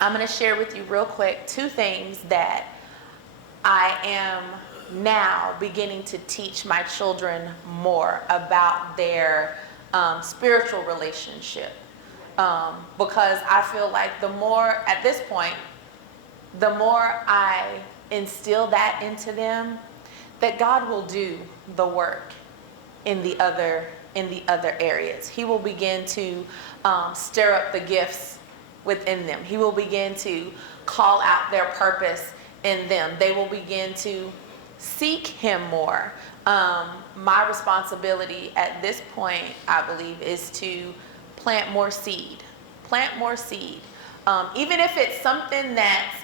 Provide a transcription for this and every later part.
I'm going to share with you real quick 2 things that I am now beginning to teach my children more about their spiritual relationship. Because I feel like the more, at this point, the more I instill that into them, that God will do the work in the other areas. He will begin to stir up the gifts within them. He will begin to call out their purpose in them. They will begin to seek him more. My responsibility at this point, I believe, is to plant more seed. Plant more seed. Even if it's something that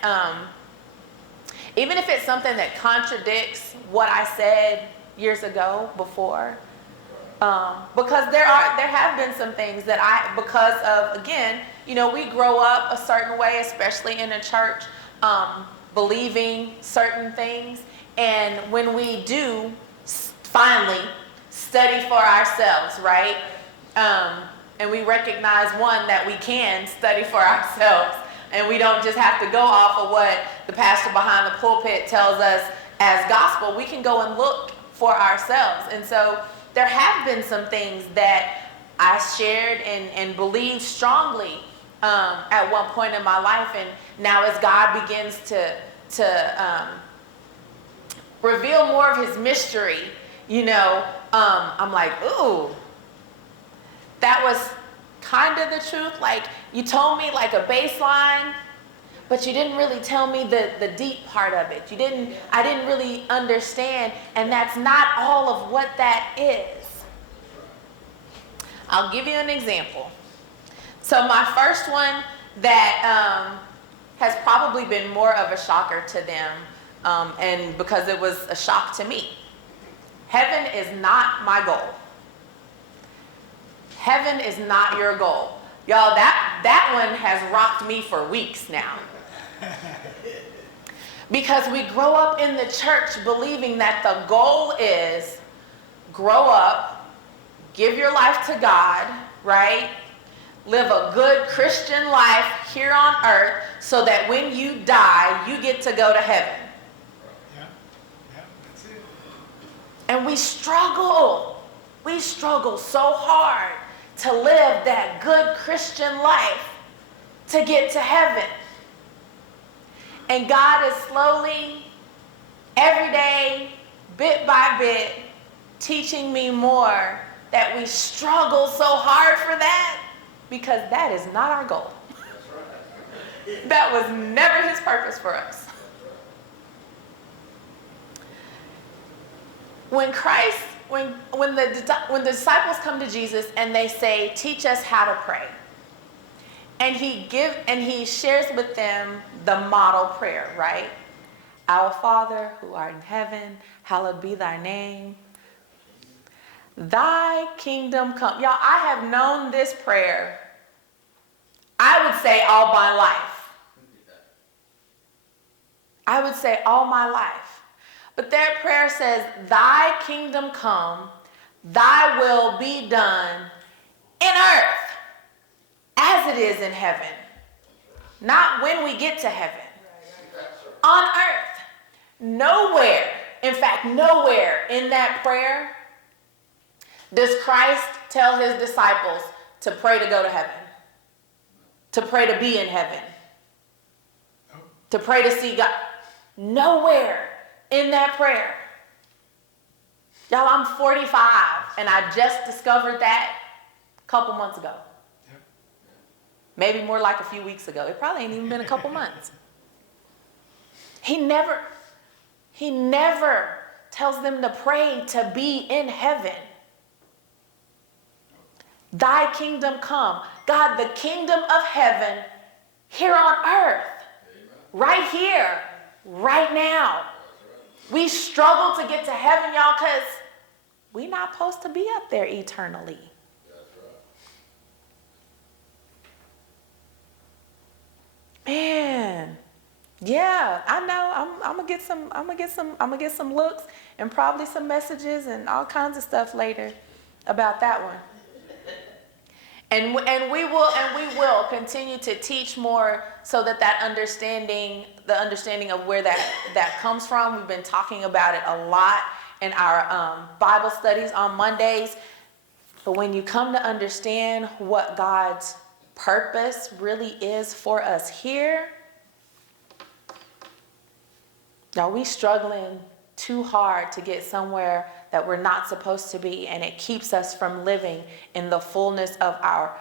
contradicts what I said years ago before. Because there have been some things that because of, again, we grow up a certain way, especially in a church, believing certain things. And when we do finally study for ourselves, right? And we recognize, one, that we can study for ourselves. And we don't just have to go off of what the pastor behind the pulpit tells us as gospel. We can go and look for ourselves. And so there have been some things that I shared and believed strongly at one point in my life. And now as God begins to reveal more of his mystery, I'm like, ooh, that was kind of the truth. Like, you told me like a baseline, but you didn't really tell me the deep part of it. I didn't really understand, and that's not all of what that is. I'll give you an example. So my first one that has probably been more of a shocker to them, and because it was a shock to me. Heaven is not my goal. Heaven is not your goal. Y'all, that one has rocked me for weeks now. Because we grow up in the church believing that the goal is grow up, give your life to God, right? Live a good Christian life here on earth so that when you die, you get to go to heaven. Yeah, that's it. And we struggle so hard to live that good Christian life to get to heaven. And God is slowly, every day, bit by bit, teaching me more that we struggle so hard for that because that is not our goal. That was never his purpose for us. When the disciples come to Jesus and they say, teach us how to pray. And he shares with them the model prayer, right? Our Father who art in heaven, hallowed be thy name. Thy kingdom come. Y'all, I have known this prayer, I would say all my life. I would say all my life. But their prayer says, thy kingdom come, thy will be done in earth as it is in heaven. Not when we get to heaven. On earth. Nowhere, in fact, nowhere in that prayer does Christ tell his disciples to pray to go to heaven. To pray to be in heaven. To pray to see God. Nowhere in that prayer. Y'all, I'm 45 and I just discovered that a couple months ago. Yep. Maybe more like a few weeks ago. It probably ain't even been a couple months. He never tells them to pray to be in heaven. Thy kingdom come. God, the kingdom of heaven here on earth. Right here. Right now. We struggle to get to heaven, y'all, because we're not supposed to be up there eternally. Man, yeah, I know. I'm gonna get some looks and probably some messages and all kinds of stuff later about that one. And we will continue to teach more so that the understanding of where that comes from. We've been talking about it a lot in our Bible studies on Mondays. But when you come to understand what God's purpose really is for us here, are we struggling too hard to get somewhere that we're not supposed to be, and it keeps us from living in the fullness of our